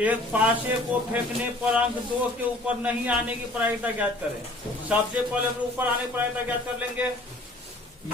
एक पासे को फेंकने पर अंक 2 के ऊपर नहीं आने की प्रायिकता ज्ञात करें। सबसे पहले हम ऊपर आने की प्रायिकता ज्ञात कर लेंगे।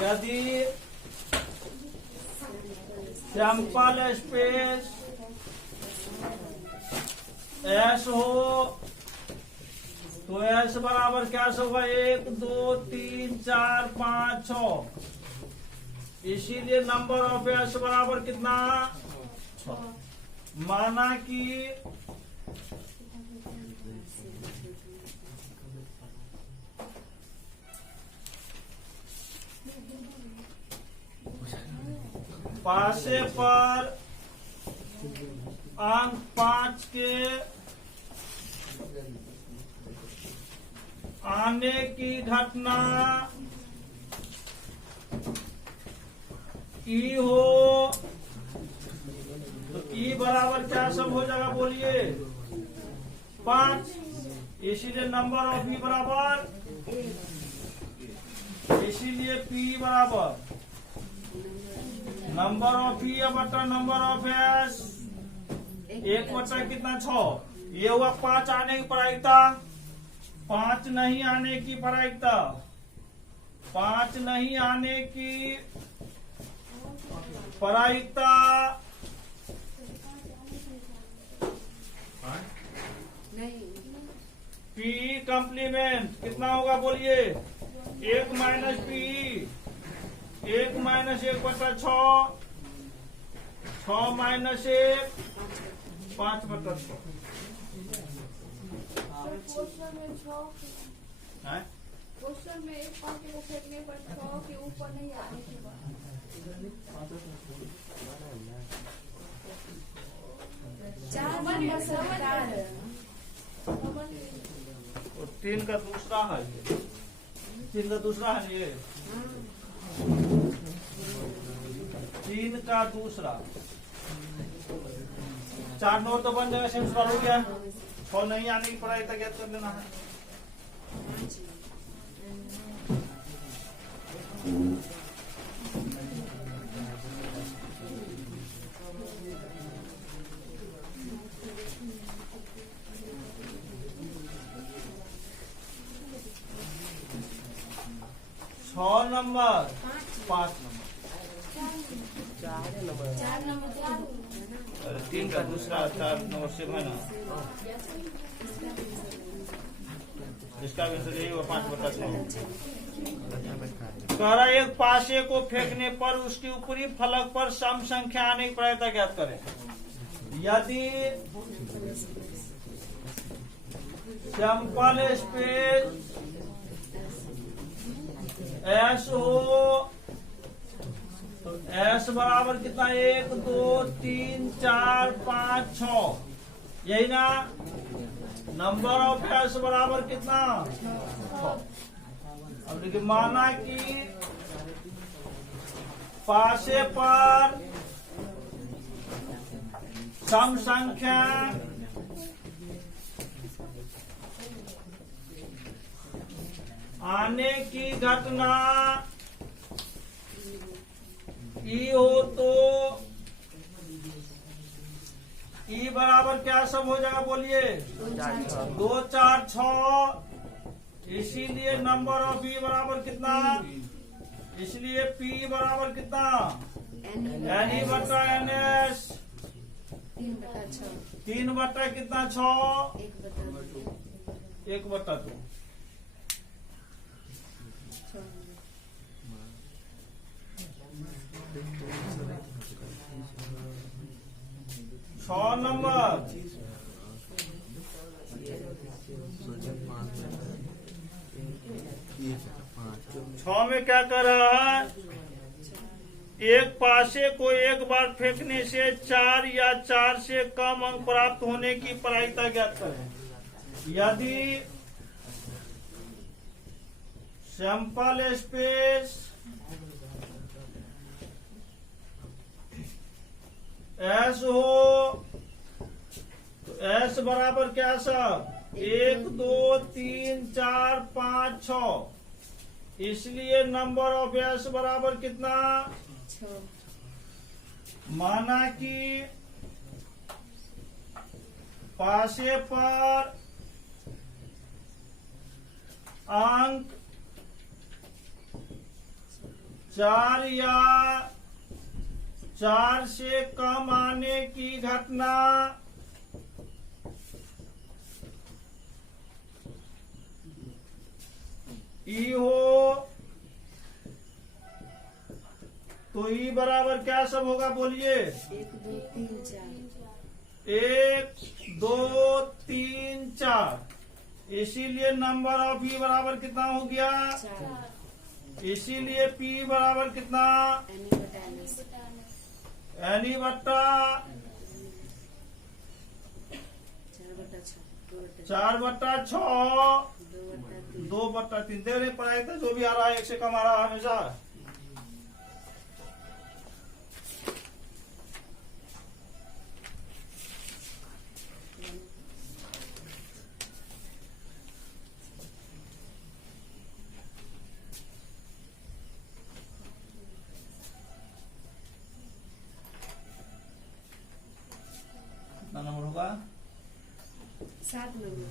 यदि सैंपल स्पेस एस हो तो एस बराबर क्या होगा, 1 2 3 4 5 6। इसीलिए नंबर ऑफ एस बराबर कितना, 6। माना कि पासे पर अंक 5 के आने की घटना ई हो तो ई बराबर क्या सब हो जाएगा, बोलिए 5। इसीलिए नंबर ऑफ ई बराबर, इसीलिए पी बराबर नंबर ऑफ ई बटा नंबर ऑफ एस 1 बटा कितना, 6। ये हुआ 5 आने की प्रायिकता। 5 नहीं आने की प्रायिकता, 5 नहीं आने की प्रायिकता पी कॉम्प्लीमेंट कितना होगा, बोलिए 1 माइनस पी, 1 माइनस 1 बटा 6, 6 माइनस 1 5 बटा 6। क्वेश्चन में एक पासे को फेंकने पर 6 के ऊपर नहीं आने के बाद 4 नंबर से बता है। 3 का दूसरा है ये, 3 का दूसरा है ये, 3 का दूसरा। 4 नंबर तो बन जाएगा, सेम सवाल हो गया। 6 नहीं आने की पढ़ाई तक याद कर लेना है। छह नंबर 5 नंबर 4 नंबर 3 का दूसरा 4 नंबर से है ना, इसका भी आंसर यही हुआ 5 बटा 6। कह रहा है एक पासे को फेंकने पर उसकी ऊपरी फलक पर सम संख्या आने की प्रायिकता ज्ञात करें। यदि सैंपल स्पेस एस हो तो एस बराबर कितना, 1 2 3 4 5 6, यही ना। नंबर ऑफ एस बराबर कितना, 6। अब देखिए, माना कि पासे पर सम संख्या आने की घटना ई हो तो ई बराबर क्या सब हो जाएगा, बोलिए 2 4 6। इसीलिए नंबर ऑफ ई बराबर कितना, इसलिए पी बराबर कितना, एन ई बटा एन एस 3 बटा कितना, 6 1 बटा 2। 6 नंबर 6 में क्या कर रहा है, एक पासे को एक बार फेंकने से 4 या 4 से कम अंक प्राप्त होने की प्रायिकता ज्ञात करें। यदि सैंपल स्पेस एस हो तो एस बराबर क्या सब, 1 2 3 4 5 6। इसलिए नंबर ऑफ एस बराबर कितना, 6। माना कि पासे पर अंक 4 या 4 से कम आने की घटना ई हो तो ई बराबर क्या सब होगा बोलिए? 1 2 3 4। इसीलिए नंबर ऑफ ई बराबर कितना हो गया? इसीलिए पी बराबर कितना? एनी बट्टा 4/6 2/3। दे रहे पढ़ाई था, जो भी आ रहा है 1 से कम आ रहा है हमेशा। कितना नंबर होगा? 7 नंबर।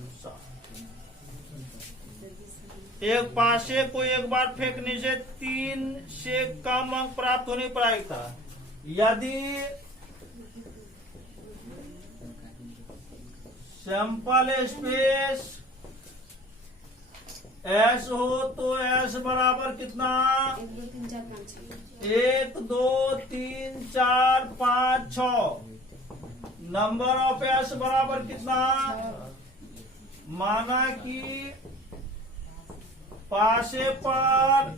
एक पासे को एक बार फेंकने से 3 से कम अंक प्राप्त होने पर आएगा था। यदि सैंपल स्पेस एस हो तो एस बराबर कितना? 1 2 3 4 5 1 2 3 4 5 6। नंबर ऑफ एस बराबर कितना? माना कि पासे पर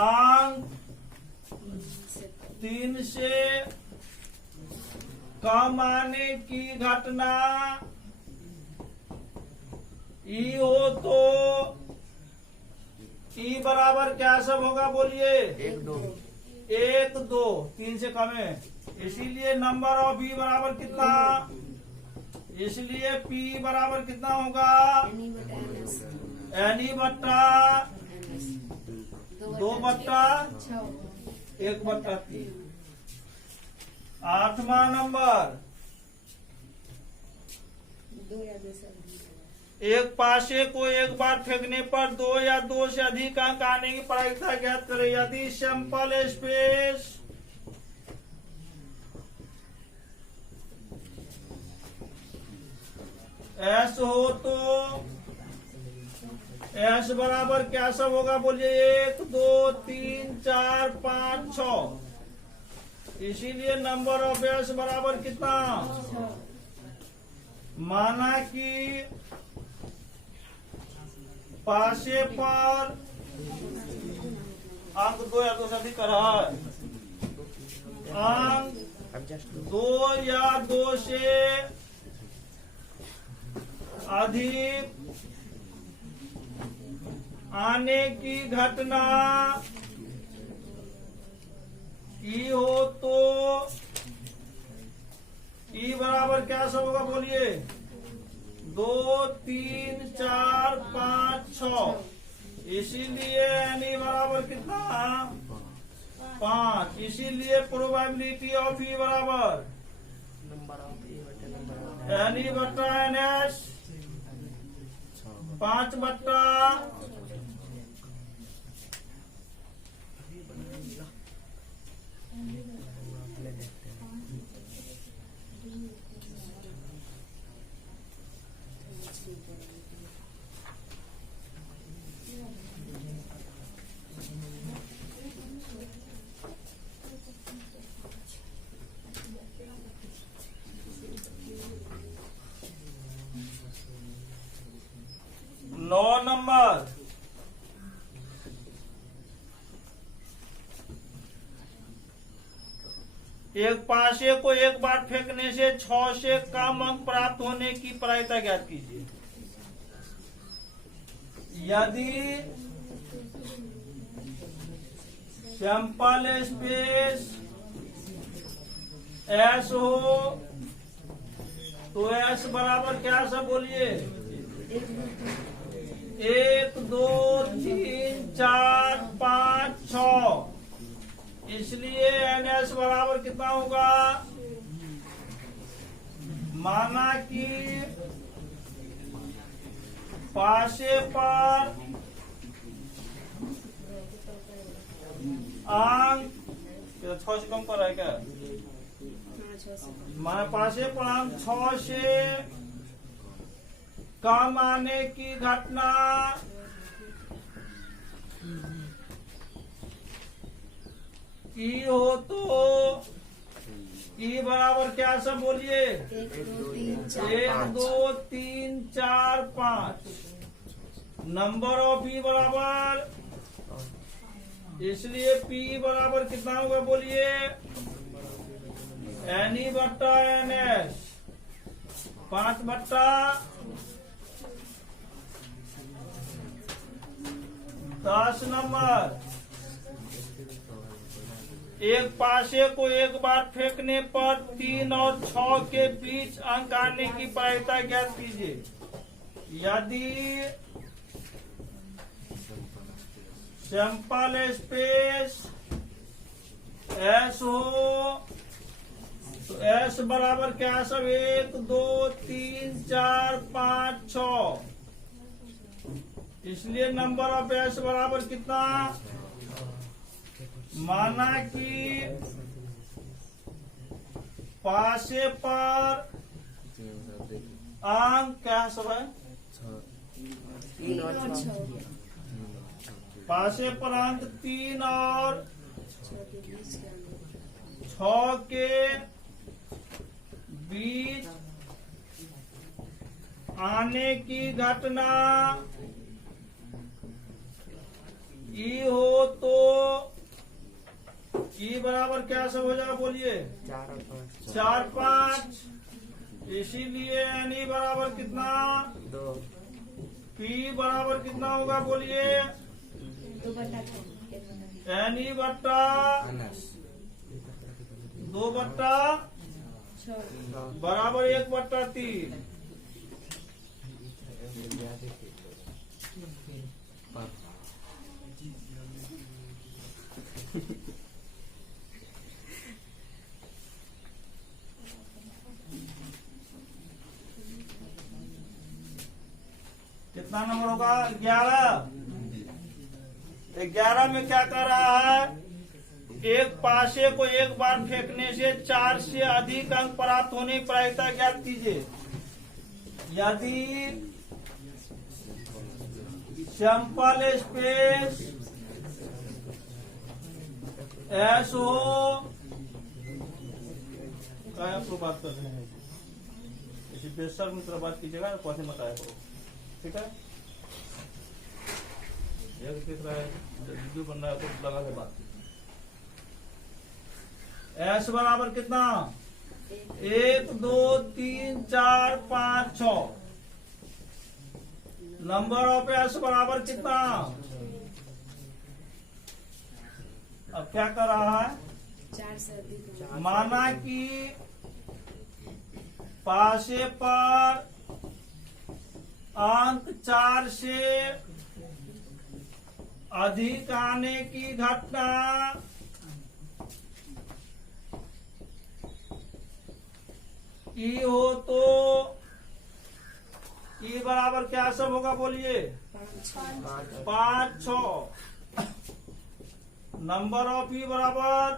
अंक 3 से कम आने की घटना ई हो तो ई बराबर क्या सब होगा बोलिए? 1 2 3 से कम है। इसीलिए नंबर ऑफ ई बराबर कितना? इसलिए पी बराबर कितना होगा? एनी बट्टा 2/1/3। 8वां नंबर, 2 या 2 से एक पासे को एक बार फेंकने पर 2 या 2 से अधिक अंक आने की प्रायिकता ज्ञात करें। यदि सैंपल स्पेस एस हो तो एस बराबर क्या सब होगा बोलिए? 1 2 3 4 5 6। इसीलिए नंबर ऑफ एस बराबर कितना? माना कि पासे पर अंक 2 या 2 से अधिक रहा है। अंक 2 या 2 से अधिक आने की घटना ई हो तो ई बराबर क्या सब होगा बोलिए? 2 3 4 5 6। इसीलिए एनी बराबर कितना? 5। इसीलिए प्रोबेबिलिटी ऑफ ई बराबर एनी बट्टा एन एस 5 बट्टा 9 नंबर, एक पासे को एक बार फेंकने से 6 से कम अंक प्राप्त होने की प्रायिकता ज्ञात कीजिए। यदि सैंपल स्पेस एस हो तो एस बराबर क्या सब बोलिए? 1 2 3 4 5 6। इसलिए एन एस बराबर कितना होगा? माना कि पासे पर अंक 6 से कम कर रहा है क्या? हाँ 6 से माना पासे पर अंक 6 से कम आने की घटना ई हो तो ई बराबर क्या सब बोलिए? 1 2 3 4 1 2 3 4 5। नंबर ऑफ ई बराबर, इसलिए पी बराबर कितना होगा बोलिए? एन ई बट्टा एन एस 5 बट्टा 10 नंबर। एक पासे को एक बार फेंकने पर 3 और 6 के बीच अंक आने की प्रायिकता ज्ञात कीजिए। यदि सैंपल स्पेस एस हो तो एस बराबर क्या सब? 1 2 3 4 5 6। इसलिए नंबर ऑफ एस बराबर कितना? माना कि पासे पर अंक क्या सब है? 3 और 6 पासे पर अंक 3 और 6 के बीच आने की घटना ई हो तो ई बराबर क्या सब हो जाएगा बोलिए? 4 5। इसीलिए एन ई बराबर कितना? 2 पी बराबर कितना होगा बोलिए? 2 बटा एन ई बट्टा 2 बट्टा 6 बराबर 1 बट्टा 3। कितना नंबर होगा? 11। 11 में क्या कर रहा है? एक पासे को एक बार फेंकने से 4 से अधिक अंक प्राप्त होने की प्रायिकता ज्ञात कीजिए। यदि सैंपल स्पेस एस हो, क्या आपको बात कर रहे हैं? इसी बेसर में बात कीजिएगा, कौन मत आया करो, ठीक है? एक दिख रहा है, वीडियो बन रहा है तो लगा के बात। एस बराबर कितना? 1 2 3 4 5 6। नंबर ऑफ एस बराबर कितना? अब क्या कर रहा है? 4 से अधिक माना कि पासे पर अंक 4 से अधिक आने की घटना ई हो तो ई बराबर क्या सब होगा बोलिए? 5 6। नंबर ऑफ ई बराबर,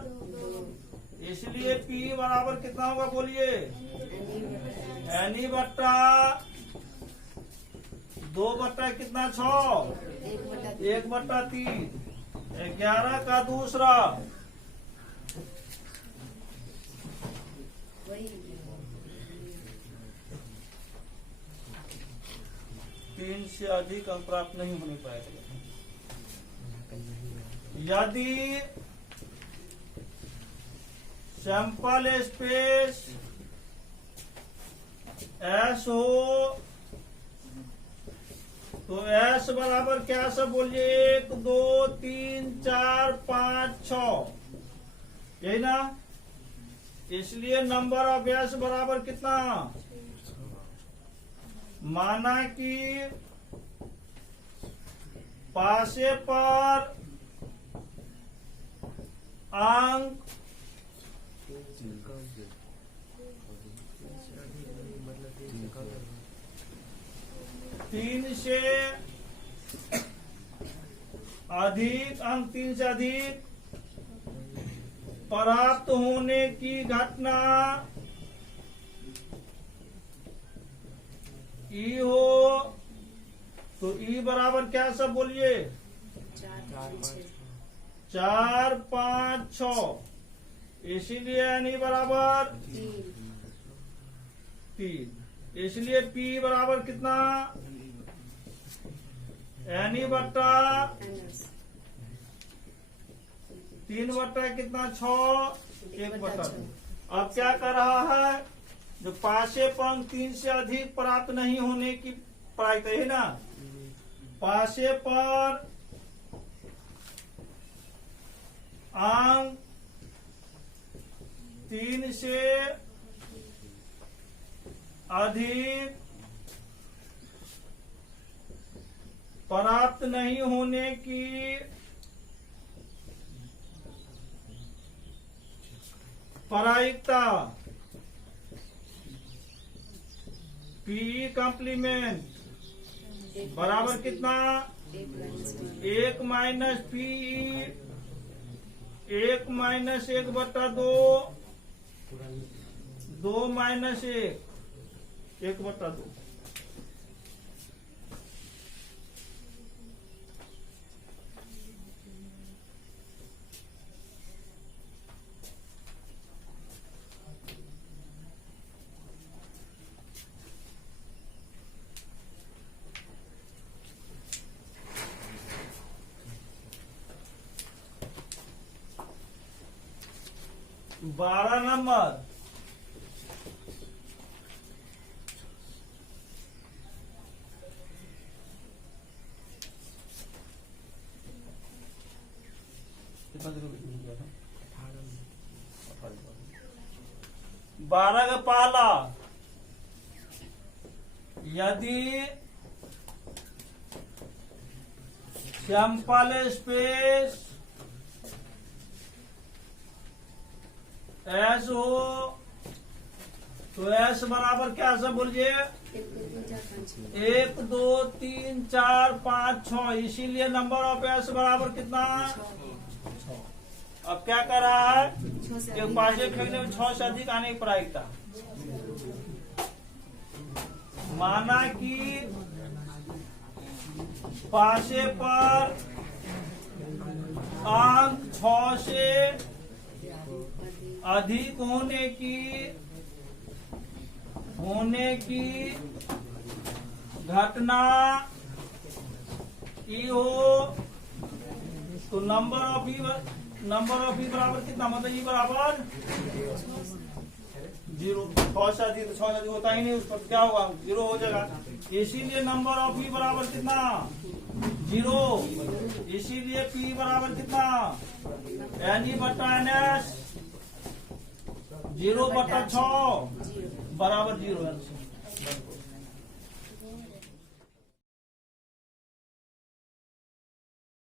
इसलिए पी बराबर कितना होगा बोलिए? एन ई बट्टा 2 बट्टा कितना 6 1 बट्टा 3। 11 का दूसरा वही 3 से अधिक अंक प्राप्त नहीं होने पाएगा। यदि सैंपल स्पेस एस हो तो एस बराबर क्या सब बोलिए? 1 2 3 4 5 6, यही ना? इसलिए नंबर ऑफ एस बराबर कितना? माना कि पासे पर अंक 3 से अधिक अंक, 3 से अधिक प्राप्त होने की घटना ई हो तो ई बराबर क्या, सब बोलिए? 4, 5, 6। इसीलिए एन ई बराबर 3। इसलिए पी बराबर कितना? एन ई बट्टा 3 बट्टा कितना? 6, 1 बट्टा 2। अब क्या कर रहा है? जो पाशे पर अंक 3 से अधिक प्राप्त नहीं होने की प्रायिकता है ना, पाशे पर अंक 3 से अधिक प्राप्त नहीं होने की प्रायिकता पी कॉम्प्लीमेंट बराबर कितना? 1 माइनस पी, 1 माइनस 1 बट्टा 2, 2 माइनस 1, 1 बट्टा 2। बारह नंबर, बारह का पहला, यदि सैंपल स्पेस एस हो तो एस बराबर क्या, सब बोलिए? 1, 2, 3, 4, 5, 6। इसीलिए नंबर ऑफ एस बराबर कितना? 6। अब क्या कर रहा है? एक पाशे फेंकने में 6 से अधिक आने की प्रायिकता। माना कि पाशे पर अंक 6 से अधिक होने की घटना ई हो तो नंबर ऑफ ई बराबर कितना? मतलब ई बराबर 0। 6 से अधिक, 6 से अधिक होता ही नहीं, उस पर क्या होगा? 0 हो जाएगा। इसीलिए नंबर ऑफ ई बराबर कितना? 0। इसीलिए पी बराबर कितना? एन ई बट्टा एन एस 0 बट्टा 6 बराबर 0 है।